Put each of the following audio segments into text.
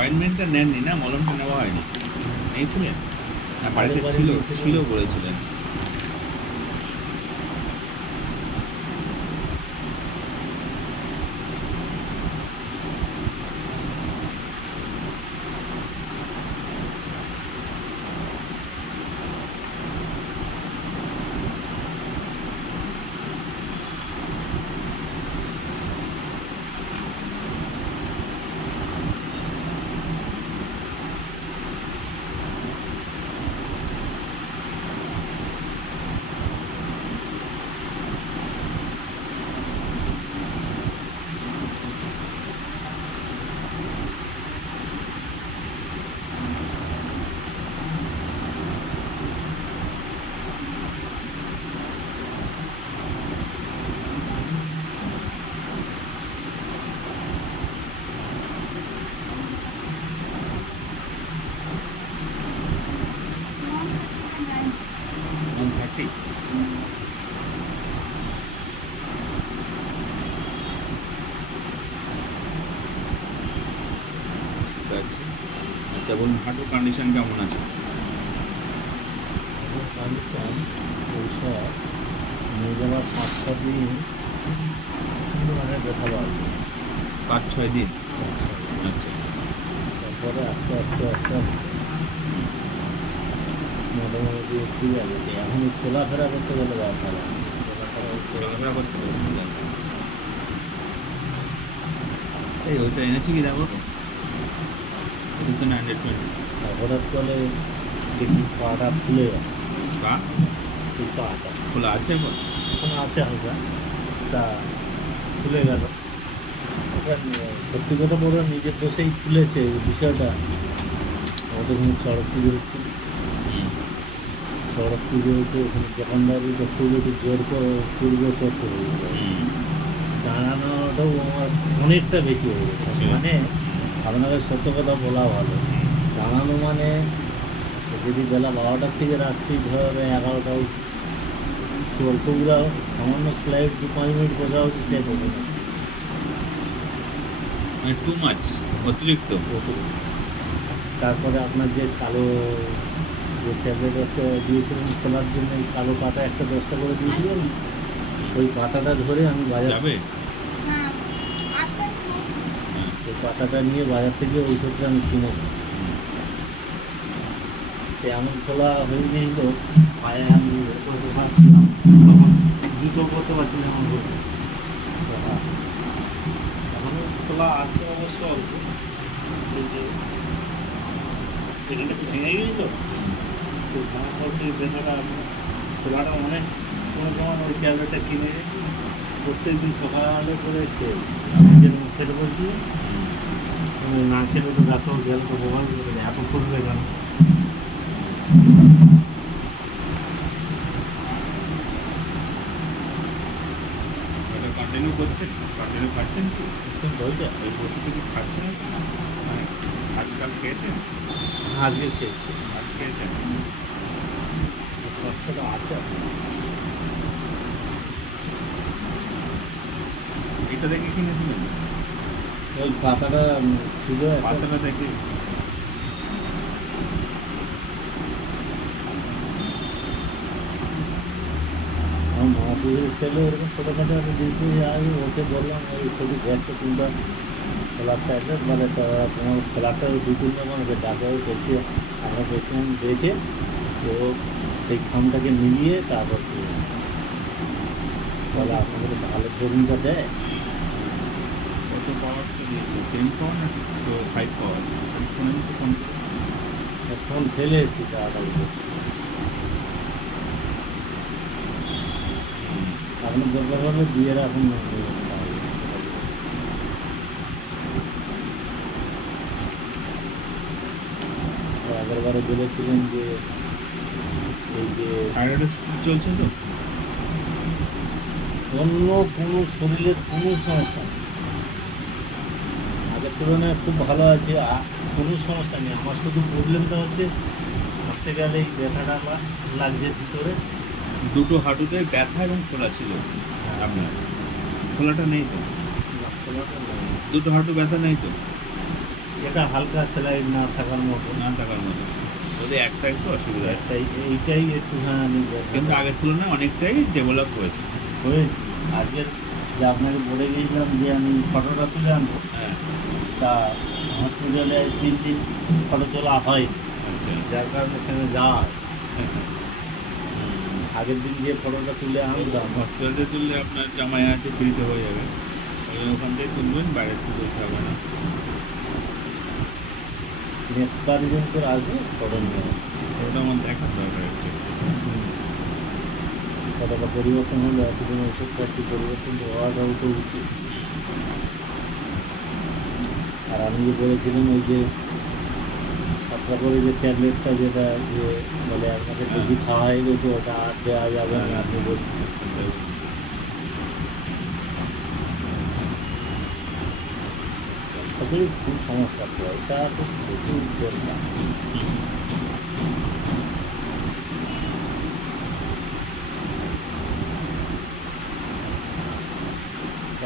অয়েনমেন্টটা নেননি না, মলমটা নেওয়া হয়নি, নিয়েছিলেন না? বাড়িতে আগের বারে ছিল, নিয়েছিলাম। ছিল বলেছিলেন। থাকি ঠিক আছে। আচ্ছা বলুন, হাঁটুর কন্ডিশন কেমন আছে? কন্ডিশন ওইসব নিয়ে যাওয়ার 5-6 দিন সুন্দরভাবে ব্যথা বাড়বে। 5-6 দিন? আচ্ছা। তারপরে আস্তে আস্তে আস্তে মোটামুটি ঠিক আছে। এখন চলাফেরা করতে গেলে ব্যথা লাগে, চলাফেরা করতে পারবেন? এই ওইটা এনেছি কি দেখো, এটা 920। হঠাৎ করে দেখি পাটা ফুলে যায়। পা এই পাটা খোলা আছে এখন? এখন আছে হালকা, তা খুলে গেল। এখন সত্যি কথা বলতে নিজের দোষেই খুলেছে এই বিষয়টা। আমাদের ওখানে চড়ক পুজো হচ্ছে, চড়ক পুজো হচ্ছে ওখানে দোকানদারিটা খুব একটু জোর করে পূর্ব চর্চ হয়েছে। দাঁড়ানোটাও আমার অনেকটা বেশি হয়ে গেছে। মানে আপনাকে সত্য কথা বলা ভালো, দাঁড়ানো মানে যদি বেলা 12টার থেকে রাত্রি ধরে 11টাও গল্পগুলো সামান্য স্লাইড 2-5 মিনিট বোঝা হচ্ছে, সে বোঝে না। মানে টু মাচ, অতিরিক্ত। তারপরে আপনার যে কালো যে ট্যাবলেট একটা দিয়েছিলেন খোলার জন্য, এই কালো পাতা একটা 10টা করে দিয়েছিলেন, ওই পাতাটা ধরে আমি বাজার যাবে? ওই পাতাটা নিয়ে বাজার থেকে ওষুধটা আমি কিনে নিই। সে এমন খোলা হয়ে নিল পায়ে আমি করতে পারছিলাম, তখন জুতো করতে পারছিলাম এমন হতো। এখনও খোলা আছে অবশ্য অল্প, এই যে এখানটা একটু ভেঙে গেছিল তো, সেই ভাঙার পর থেকে ব্যথাটা খোলাটা অনেক। কোনো সময় ওই ট্যাবলেটটা কিনে রেখে প্রত্যেক দিন সকালে করে খেয়েছি। আমি যেরকম খেতে বলছি, না খেলে তো গাছ গেল তো বোকাল করে এত করবে কেন। ওটা কন্টিনিউ করছেন, কন্টিনিউ খাচ্ছেন কি? কিন্তু ওইটা ওই ওষুধটা কি খাচ্ছেন? মানে আজকাল খেয়েছেন? আজকে খেয়েছি, আজ খেয়েছেন? খরচাটা আছে। এটা দেখে কিনেছিলেন? ওই পাতাটা ছিল একটা, পাতাটা দেখে? আমার মহাপুরের ছেলে এরকম ছোটোখাটো আমি দেখি আগে, ওকে বললাম ওই শুধু ব্যাগটা কিনবা খোলার ট্যাবলেট, মানে তোমার খোলারটা 2-3 রকম ডাক্তার করছে। আমরা পেয়েছিলাম দেখে তো সেই খামটাকে মিলিয়ে তারপর বলে আপনাদের ভালো ড্রোনটা দেয়। কত পাওয়ার তো দিয়েছে? 10 পাওয়ার না তো 5 পাওয়ার? আমি শুনেনি তো ফোন করে। ফোন ফেলে এসেছি তাড়াতাড়ি। আপনার দরকার হলে দিয়ে রাখুন না। আগেরবারে বলেছিলেন যে এই যে থাইরয়েড চলছে তো? অন্য কোনো শরীরের কোনো সমস্যা নেই, আগের তুলনায় খুব ভালো আছে, কোনো সমস্যা নেই। আমার শুধু প্রবলেমটা হচ্ছে করতে গেলে এই ব্যথাটা আমার লাগছে ভিতরে। দুটো হাঁটুতে ব্যথা এবং খোলা ছিল আপনার? খোলাটা নেই তো? খোলাটা নেই। দুটো হাঁটু ব্যথা নেই তো? এটা হালকা সেলাই না থাকার মতো না থাকার মতো, যদি একটা একটু অসুবিধা আছে, একটাই এইটাই একটু হ্যাঁ আমি কিন্তু আগের তুলনায় অনেকটাই ডেভেলপ হয়েছে। হয়েছি। আজকের যে আপনাকে বলে গিয়েছিলাম যে আমি ফটোটা তুলে আনবো, হ্যাঁ, তা হসপিটালে 3 দিন ফটো তোলা হয়, আচ্ছা। যার কারণে সেখানে যাওয়া হয়। আগের দিন যে ফটোটা তুলে আনলাম হসপিটালে তুললে আপনার জামাই আছে, ফ্রিতে হয়ে যাবে, ওই ওখান থেকে তুলবেন, বাইরে থেকে তুলতে হবে না। নেক্সট বার দিন করে আসবো ফটো নিয়ে। ওটা আমার দেখার দরকার হচ্ছে। ফটোটা পরিবর্তন হলে এতদিন ওষুধপত্র পরিবর্তন তো হওয়াটাও তো উচিত। আর আমি যে বলেছিলাম ওই যে 7টা করে যে ট্যাবলেটটা যেটা যে বলে 1 মাসের বেশি খাওয়া হয়ে গেছে, ওটা আর দেওয়া যাবে না আপনি বলছেন। সবই খুব সমস্যা, পয়সা তো প্রচুর দরকার।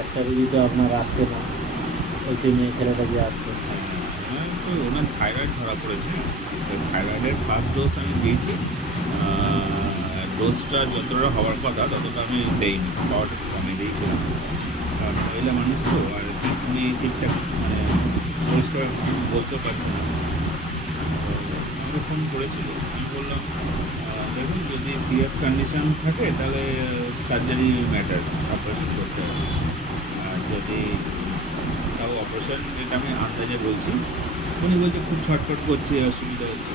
একটা রুগী তো আপনার আসছে না, ওই সেই মেয়ে ছেলেটা যে আসতো। আমার তো ওনার থাইরয়েড ধরা পড়েছে, থাইরয়েডের ফার্স্ট ডোজ আমি দিয়েছি, ডোজটা যতটা হওয়ার কথা ততটা আমি দেইনি, পাওয়াটা একটু কমিয়ে দিয়েছিলাম, কারণ মহিলা মানুষ তো, আর উনি ঠিকঠাক মানে পরিষ্কার বলতে পারছে না। তো আমাকে ফোন করেছিল, আমি বললাম দেখুন যদি সিরিয়াস কন্ডিশন থাকে তাহলে সার্জারি ম্যাটার, অপারেশন করতে হবে, আর যদি তাও অপারেশন যেটা আমি আন্দাজে বলছি, উনি বলছে খুব ছটফট করছে, অসুবিধা হচ্ছে,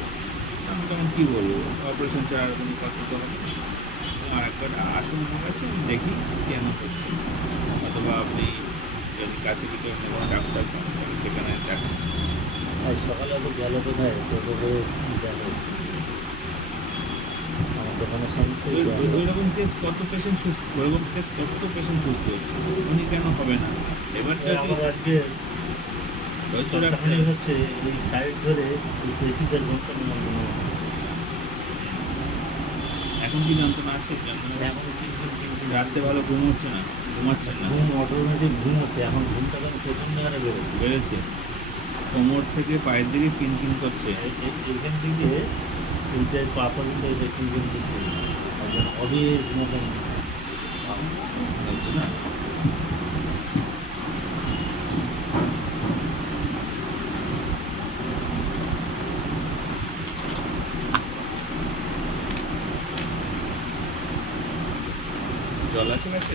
আমি তখন কী বলবো, অপারেশন ছাড়া আর কোনো কথা তো হবে না। আর একবার আসুন আমার কাছে, আমি দেখি কেন হচ্ছে, অথবা আপনি যদি কাছে কিছু অন্য কোনো ডাক্তার পান তাহলে সেখানে দেখান। আর সকালে তো গেল কোথায়, টোটো করে গেল আমার দোকানের সামনে থেকে গেল। ওইরকম কেস কত পেশেন্ট সুস্থ, ওইরকম কেস কত পেশেন্ট সুস্থ হচ্ছে, উনি কেন হবে না? এবার আমার আজকে হয়তো সপ্তাহখানেক হচ্ছে এই সাইড ধরে এই পেশিদের যন্ত্রণা এখন কি যন্ত্রণা আছে? যন্ত্রণা এখন রাত্রে ভালো ঘুম হচ্ছে না, ঘুমাচ্ছেন না? ঘুম অটোমেটিক ঘুম হচ্ছে, এখন ঘুমটা যেন প্রচণ্ড হারে বেড়েছে। বেড়েছে, কোমর থেকে পায়ের দিকে কিনকিন করছে। এখান থেকে এইটাই পা পর্যন্ত এটা কিন্তু একজন অবিয়েস মতন হচ্ছে না? জল আছে গেছে?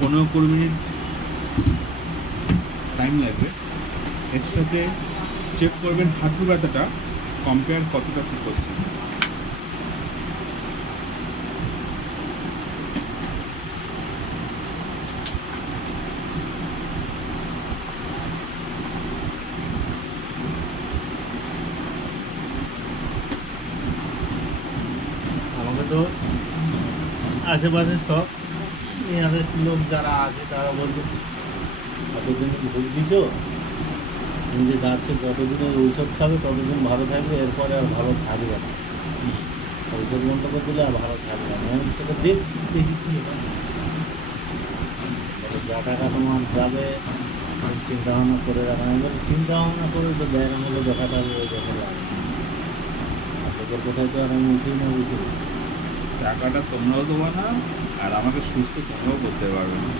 পনেরো কুড়ি মিনিট টাইম লাগবে, এর সাথে চেক করবেন হাঁটু ব্যথাটা কম্পেয়ার কতটা কী করছে। আমাকে তো আশেপাশে সব নিয়ারেস্ট লোক যারা আছে তারা বলবে কতদিন ভোগ দিছ, তুমি যে যাচ্ছে যতদিন ওই ঔষধ খাবে ততদিন ভালো থাকবে, এরপরে আর ভালো থাকবে না। ঔষধ বন্ধ করে দিলে আর ভালো থাকবে না। আমি সেটা দেখছি, দেখি কি হয়। তবে যা টাকা তোমার যাবে চিন্তা ভাবনা করে রাখা, আমি বলি চিন্তা ভাবনা করে তো দেয় না হলে দেখাটা হবে, ওই দেখা যাবে আর লোকের কোথায় তো আর আমি উঠেই না বুঝি। টাকাটা তোমরাও দেবো না, আর আমাকে সুস্থ তোমরাও করতে পারবে না,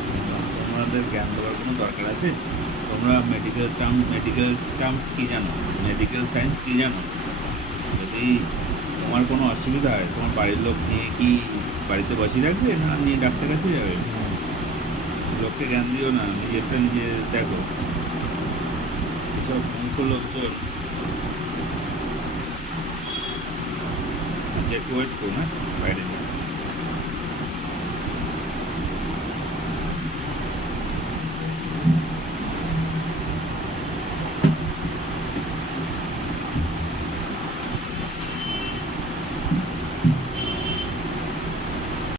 তোমাদের জ্ঞান দেওয়ার কোনো দরকার আছে? তোমরা মেডিকেল টার্মস কী জানো, মেডিকেল সায়েন্স কী জানো? যদি তোমার কোনো অসুবিধা হয় তোমার বাড়ির লোক নিয়ে কি বাড়িতে বসিয়ে রাখবে, না নিয়ে ডাক্তার কাছে যাবে? লোককে জ্ঞান দিও না, নিজেরটা নিজে দেখো। এসব মূর্খ লোকজন যে একটু ওয়েট করুন, হ্যাঁ বাইরে